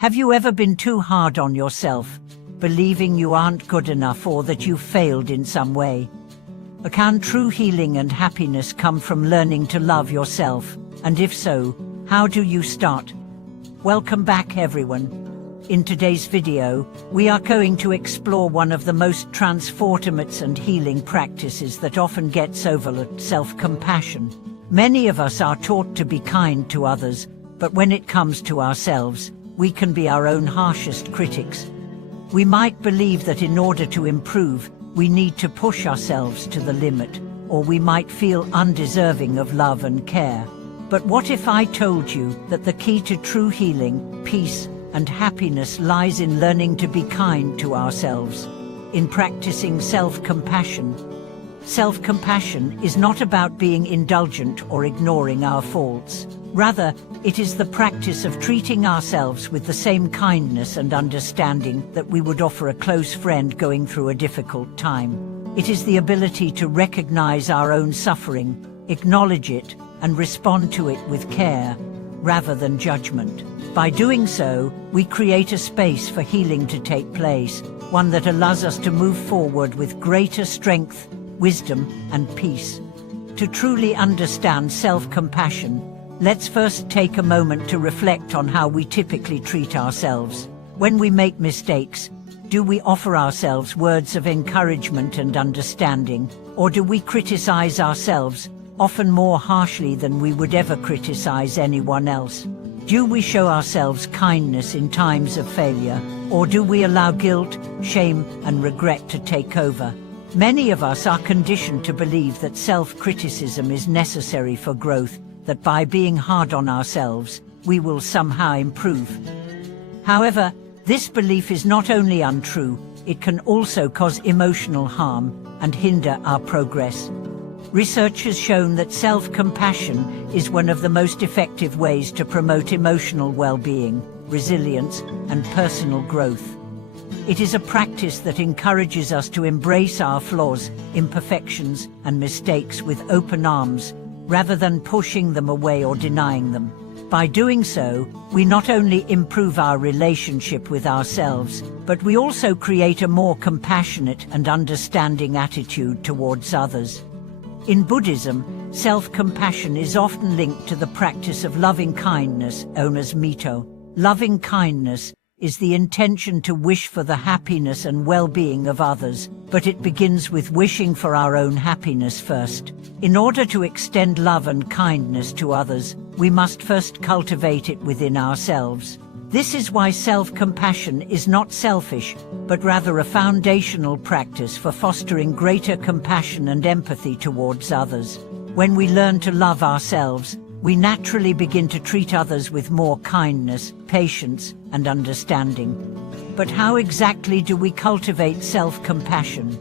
Have you ever been too hard on yourself, believing you aren't good enough or that you've failed in some way? Can true healing and happiness come from learning to love yourself? And if so, how do you start? Welcome back, everyone. In today's video, we are going to explore one of the most transformative and healing practices that often gets overlooked: self-compassion. Many of us are taught to be kind to others, but when it comes to ourselves, we can be our own harshest critics. We might believe that in order to improve, we need to push ourselves to the limit, or we might feel undeserving of love and care. But what if I told you that the key to true healing, peace, and happiness lies in learning to be kind to ourselves, in practicing self-compassion? Self-compassion is not about being indulgent or ignoring our faults. Rather, it is the practice of treating ourselves with the same kindness and understanding that we would offer a close friend going through a difficult time. It is the ability to recognize our own suffering, acknowledge it, and respond to it with care, rather than judgment. By doing so, we create a space for healing to take place, one that allows us to move forward with greater strength, wisdom, and peace. To truly understand self-compassion, let's first take a moment to reflect on how we typically treat ourselves. When we make mistakes, do we offer ourselves words of encouragement and understanding, or do we criticize ourselves, often more harshly than we would ever criticize anyone else? Do we show ourselves kindness in times of failure, or do we allow guilt, shame, and regret to take over? Many of us are conditioned to believe that self-criticism is necessary for growth, that by being hard on ourselves, we will somehow improve. However, this belief is not only untrue, it can also cause emotional harm and hinder our progress. Research has shown that self-compassion is one of the most effective ways to promote emotional well-being, resilience, and personal growth. It is a practice that encourages us to embrace our flaws, imperfections, and mistakes with open arms, rather than pushing them away or denying them. By doing so, we not only improve our relationship with ourselves, but we also create a more compassionate and understanding attitude towards others. In Buddhism, self-compassion is often linked to the practice of loving kindness, known as mito. Loving kindness is the intention to wish for the happiness and well-being of others, but it begins with wishing for our own happiness first. In order to extend love and kindness to others, we must first cultivate it within ourselves. This is why self-compassion is not selfish, but rather a foundational practice for fostering greater compassion and empathy towards others. When we learn to love ourselves, we naturally begin to treat others with more kindness, patience, and understanding. But how exactly do we cultivate self-compassion?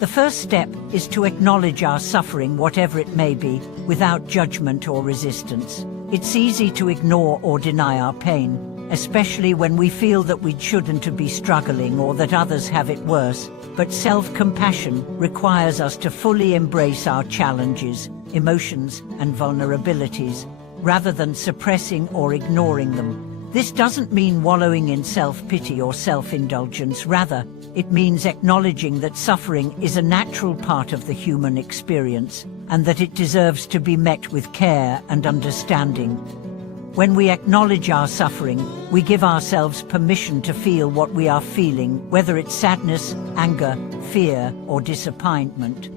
The first step is to acknowledge our suffering, whatever it may be, without judgment or resistance. It's easy to ignore or deny our pain, especially when we feel that we shouldn't be struggling or that others have it worse. But self-compassion requires us to fully embrace our challenges, emotions, and vulnerabilities, rather than suppressing or ignoring them. This doesn't mean wallowing in self-pity or self-indulgence. Rather, it means acknowledging that suffering is a natural part of the human experience, and that it deserves to be met with care and understanding. When we acknowledge our suffering, we give ourselves permission to feel what we are feeling, whether it's sadness, anger, fear, or disappointment.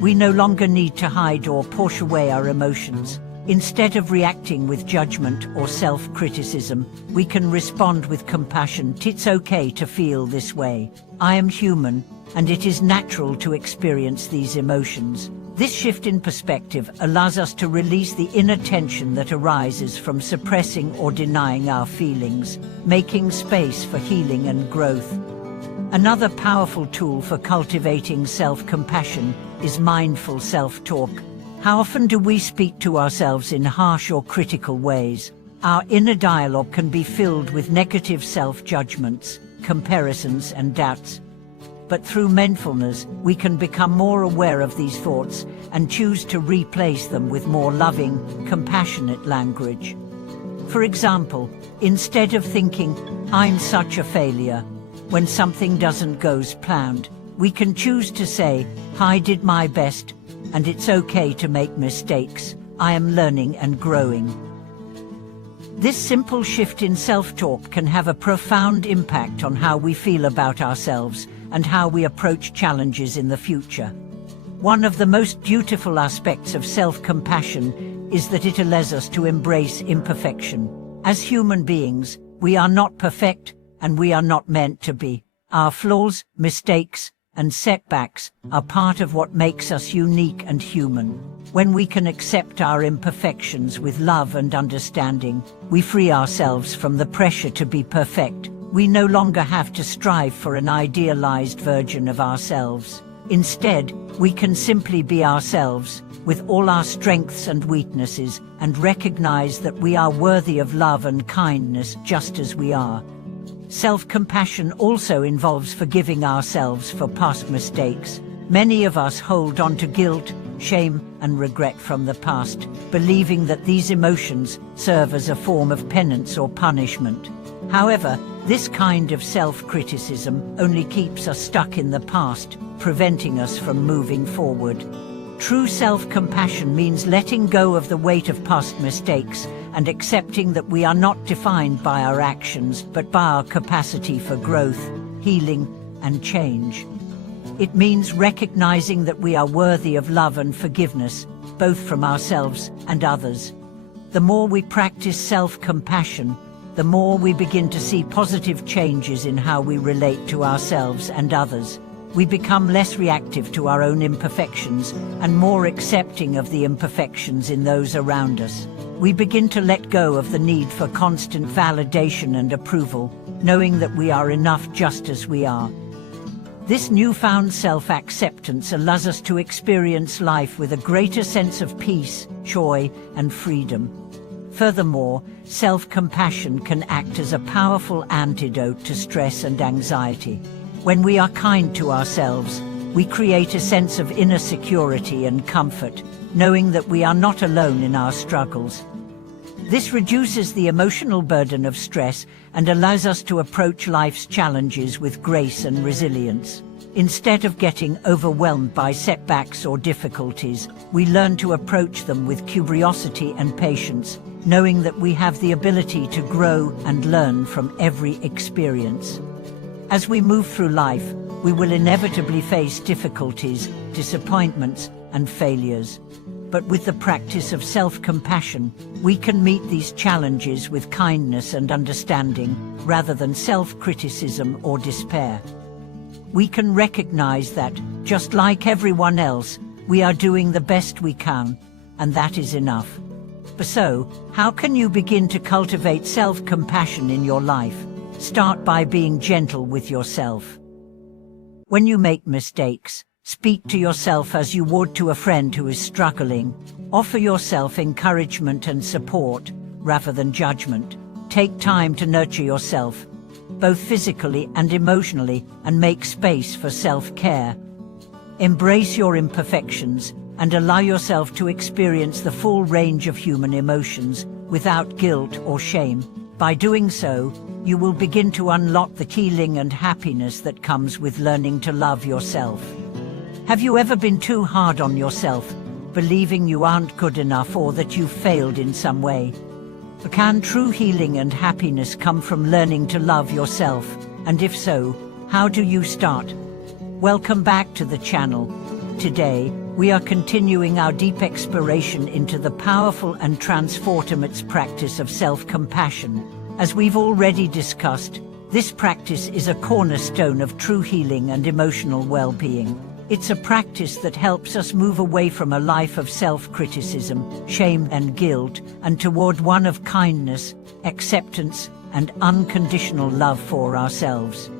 We no longer need to hide or push away our emotions. Instead of reacting with judgment or self-criticism, we can respond with compassion. It's okay to feel this way. I am human, and it is natural to experience these emotions. This shift in perspective allows us to release the inner tension that arises from suppressing or denying our feelings, making space for healing and growth. Another powerful tool for cultivating self-compassion is mindful self-talk. How often do we speak to ourselves in harsh or critical ways? Our inner dialogue can be filled with negative self-judgments, comparisons, and doubts. But through mindfulness, we can become more aware of these thoughts and choose to replace them with more loving, compassionate language. For example, instead of thinking, "I'm such a failure," when something doesn't go as planned, we can choose to say, "I did my best, and it's okay to make mistakes. I am learning and growing." This simple shift in self-talk can have a profound impact on how we feel about ourselves and how we approach challenges in the future. One of the most beautiful aspects of self-compassion is that it allows us to embrace imperfection. As human beings, we are not perfect, and we are not meant to be. Our flaws, mistakes, and setbacks are part of what makes us unique and human. When we can accept our imperfections with love and understanding, we free ourselves from the pressure to be perfect. We no longer have to strive for an idealized version of ourselves. Instead, we can simply be ourselves, with all our strengths and weaknesses, and recognize that we are worthy of love and kindness just as we are. Self-compassion also involves forgiving ourselves for past mistakes. Many of us hold on to guilt, shame, and regret from the past, believing that these emotions serve as a form of penance or punishment. However, this kind of self-criticism only keeps us stuck in the past, preventing us from moving forward. True self-compassion means letting go of the weight of past mistakes and accepting that we are not defined by our actions but by our capacity for growth, healing, and change. It means recognizing that we are worthy of love and forgiveness, both from ourselves and others. The more we practice self-compassion, the more we begin to see positive changes in how we relate to ourselves and others. We become less reactive to our own imperfections and more accepting of the imperfections in those around us. We begin to let go of the need for constant validation and approval, knowing that we are enough just as we are. This newfound self-acceptance allows us to experience life with a greater sense of peace, joy, and freedom. Furthermore, self-compassion can act as a powerful antidote to stress and anxiety. When we are kind to ourselves, we create a sense of inner security and comfort, knowing that we are not alone in our struggles. This reduces the emotional burden of stress and allows us to approach life's challenges with grace and resilience. Instead of getting overwhelmed by setbacks or difficulties, we learn to approach them with curiosity and patience, knowing that we have the ability to grow and learn from every experience. As we move through life, we will inevitably face difficulties, disappointments, and failures. But with the practice of self-compassion, we can meet these challenges with kindness and understanding, rather than self-criticism or despair. We can recognize that, just like everyone else, we are doing the best we can, and that is enough. So, how can you begin to cultivate self-compassion in your life? Start by being gentle with yourself. When you make mistakes, speak to yourself as you would to a friend who is struggling. Offer yourself encouragement and support, rather than judgment. Take time to nurture yourself, both physically and emotionally, and make space for self-care. Embrace your imperfections and allow yourself to experience the full range of human emotions without guilt or shame. By doing so, you will begin to unlock the healing and happiness that comes with learning to love yourself. Have you ever been too hard on yourself, believing you aren't good enough or that you've failed in some way? Can true healing and happiness come from learning to love yourself? And if so, how do you start? Welcome back to the channel. Today, we are continuing our deep exploration into the powerful and transformative practice of self-compassion. As we've already discussed, this practice is a cornerstone of true healing and emotional well-being. It's a practice that helps us move away from a life of self-criticism, shame and guilt, and toward one of kindness, acceptance, and unconditional love for ourselves.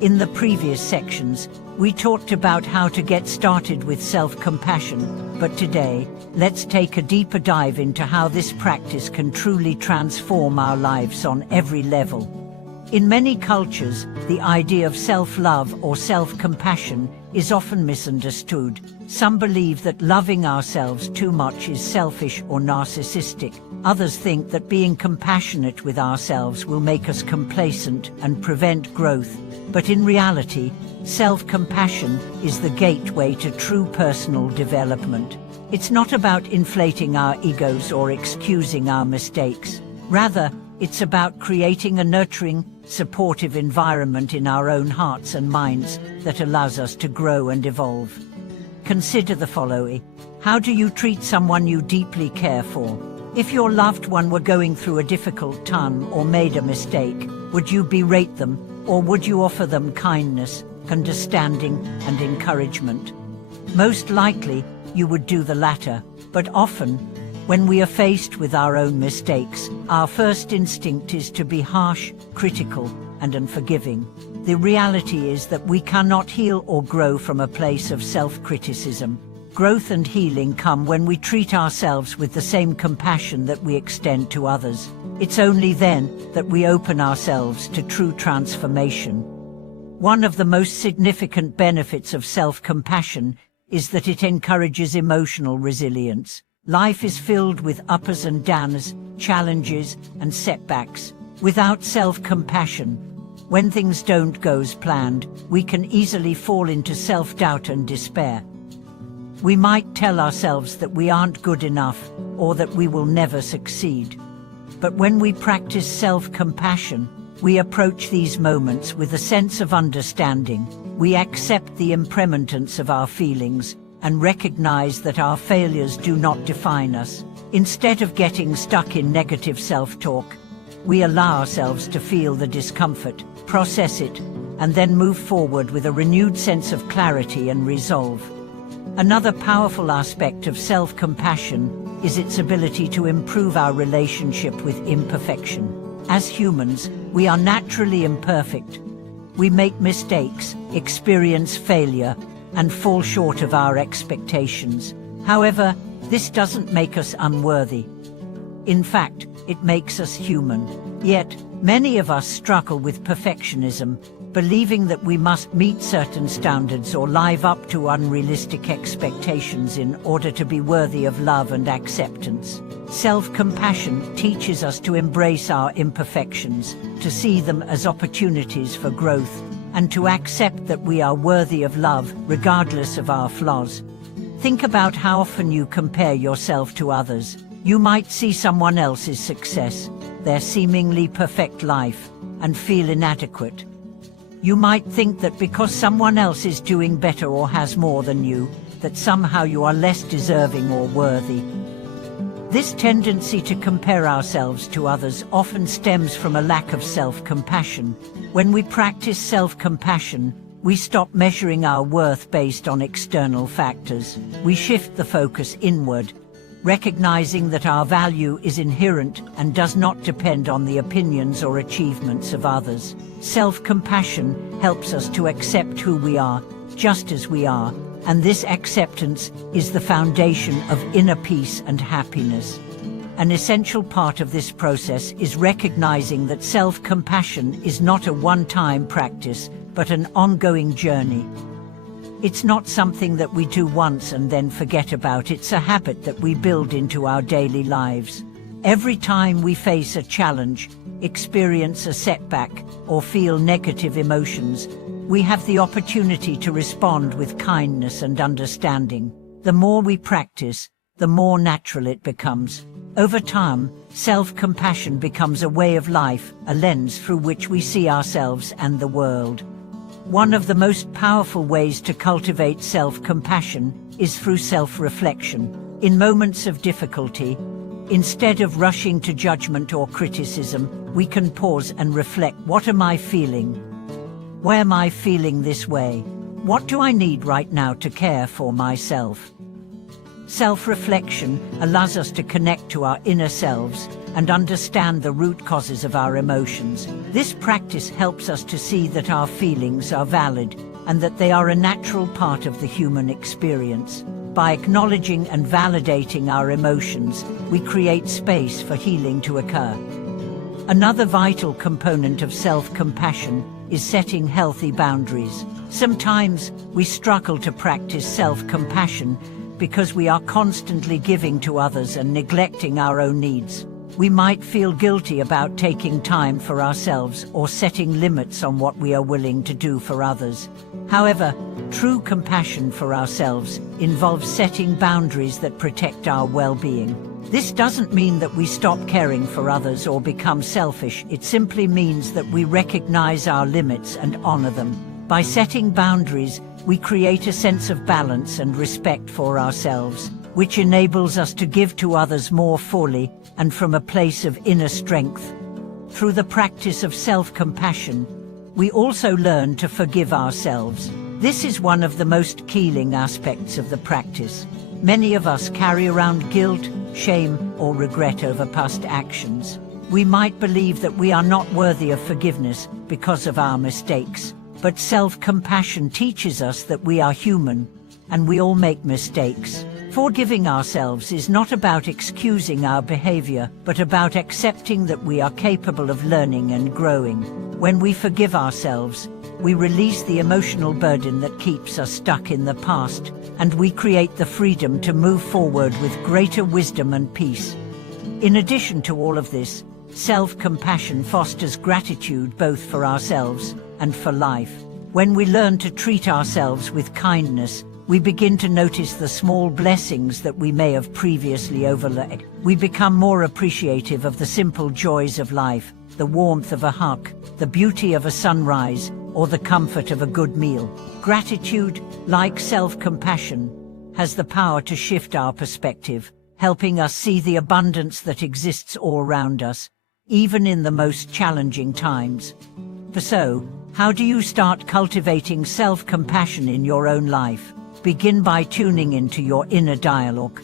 In the previous sections, we talked about how to get started with self-compassion, but today, let's take a deeper dive into how this practice can truly transform our lives on every level. In many cultures, the idea of self-love or self-compassion is often misunderstood. Some believe that loving ourselves too much is selfish or narcissistic, Others think that being compassionate with ourselves will make us complacent and prevent growth, but in reality, self-compassion is the gateway to true personal development. It's not about inflating our egos or excusing our mistakes. Rather, it's about creating a nurturing, supportive environment in our own hearts and minds that allows us to grow and evolve. Consider the following. How do you treat someone you deeply care for? If your loved one were going through a difficult time or made a mistake, would you berate them, or would you offer them kindness, understanding, and encouragement? Most likely, you would do the latter, but often, when we are faced with our own mistakes, our first instinct is to be harsh, critical, and unforgiving. The reality is that we cannot heal or grow from a place of self-criticism. Growth and healing come when we treat ourselves with the same compassion that we extend to others. It's only then that we open ourselves to true transformation. One of the most significant benefits of self-compassion is that it encourages emotional resilience. Life is filled with uppers and downs, challenges and setbacks. Without self-compassion, when things don't go as planned, we can easily fall into self-doubt and despair. We might tell ourselves that we aren't good enough or that we will never succeed. But when we practice self-compassion, we approach these moments with a sense of understanding. We accept the impermanence of our feelings and recognize that our failures do not define us. Instead of getting stuck in negative self-talk, we allow ourselves to feel the discomfort, process it, and then move forward with a renewed sense of clarity and resolve. Another powerful aspect of self-compassion is its ability to improve our relationship with imperfection. As humans, we are naturally imperfect. We make mistakes, experience failure, and fall short of our expectations. However, this doesn't make us unworthy. In fact, it makes us human. Yet, many of us struggle with perfectionism, believing that we must meet certain standards or live up to unrealistic expectations in order to be worthy of love and acceptance. Self-compassion teaches us to embrace our imperfections, to see them as opportunities for growth, and to accept that we are worthy of love regardless of our flaws. Think about how often you compare yourself to others. You might see someone else's success, their seemingly perfect life, and feel inadequate. You might think that because someone else is doing better or has more than you, that somehow you are less deserving or worthy. This tendency to compare ourselves to others often stems from a lack of self-compassion. When we practice self-compassion, we stop measuring our worth based on external factors. We shift the focus inward, recognizing that our value is inherent and does not depend on the opinions or achievements of others. Self-compassion helps us to accept who we are, just as we are, and this acceptance is the foundation of inner peace and happiness. An essential part of this process is recognizing that self-compassion is not a one-time practice, but an ongoing journey. It's not something that we do once and then forget about. It's a habit that we build into our daily lives. Every time we face a challenge, experience a setback, or feel negative emotions, we have the opportunity to respond with kindness and understanding. The more we practice, the more natural it becomes. Over time, self-compassion becomes a way of life, a lens through which we see ourselves and the world. One of the most powerful ways to cultivate self-compassion is through self-reflection. In moments of difficulty, instead of rushing to judgment or criticism, we can pause and reflect. What am I feeling? Why am I feeling this way? What do I need right now to care for myself? Self-reflection allows us to connect to our inner selves and understand the root causes of our emotions. This practice helps us to see that our feelings are valid and that they are a natural part of the human experience. By acknowledging and validating our emotions, we create space for healing to occur. Another vital component of self-compassion is setting healthy boundaries. Sometimes we struggle to practice self-compassion because we are constantly giving to others and neglecting our own needs. We might feel guilty about taking time for ourselves or setting limits on what we are willing to do for others. However, true compassion for ourselves involves setting boundaries that protect our well-being. This doesn't mean that we stop caring for others or become selfish. It simply means that we recognize our limits and honor them. By setting boundaries, we create a sense of balance and respect for ourselves, which enables us to give to others more fully and from a place of inner strength. Through the practice of self-compassion, we also learn to forgive ourselves. This is one of the most healing aspects of the practice. Many of us carry around guilt, shame, or regret over past actions. We might believe that we are not worthy of forgiveness because of our mistakes, but self-compassion teaches us that we are human, and we all make mistakes. Forgiving ourselves is not about excusing our behavior, but about accepting that we are capable of learning and growing. When we forgive ourselves, we release the emotional burden that keeps us stuck in the past, and we create the freedom to move forward with greater wisdom and peace. In addition to all of this, self-compassion fosters gratitude both for ourselves and for life. When we learn to treat ourselves with kindness, we begin to notice the small blessings that we may have previously overlooked. We become more appreciative of the simple joys of life, the warmth of a hug, the beauty of a sunrise, or the comfort of a good meal. Gratitude, like self-compassion, has the power to shift our perspective, helping us see the abundance that exists all around us, even in the most challenging times. So, how do you start cultivating self-compassion in your own life? Begin by tuning into your inner dialogue.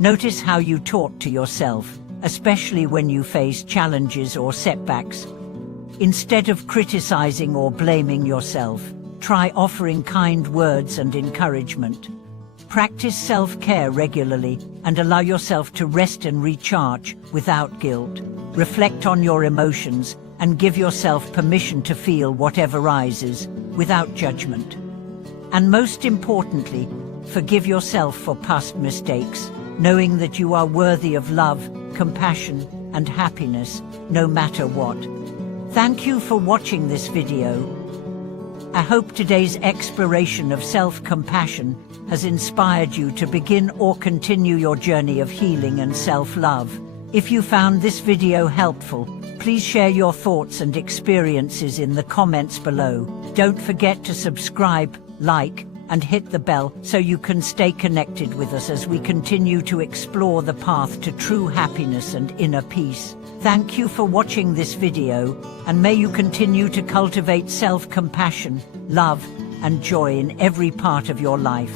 Notice how you talk to yourself, especially when you face challenges or setbacks. Instead of criticizing or blaming yourself, try offering kind words and encouragement. Practice self-care regularly and allow yourself to rest and recharge without guilt. Reflect on your emotions and give yourself permission to feel whatever rises, without judgment. And most importantly, forgive yourself for past mistakes, knowing that you are worthy of love, compassion, and happiness, no matter what. Thank you for watching this video. I hope today's exploration of self-compassion has inspired you to begin or continue your journey of healing and self-love. If you found this video helpful, please share your thoughts and experiences in the comments below. Don't forget to subscribe, like, and hit the bell so you can stay connected with us as we continue to explore the path to true happiness and inner peace. Thank you for watching this video, and may you continue to cultivate self-compassion, love, and joy in every part of your life.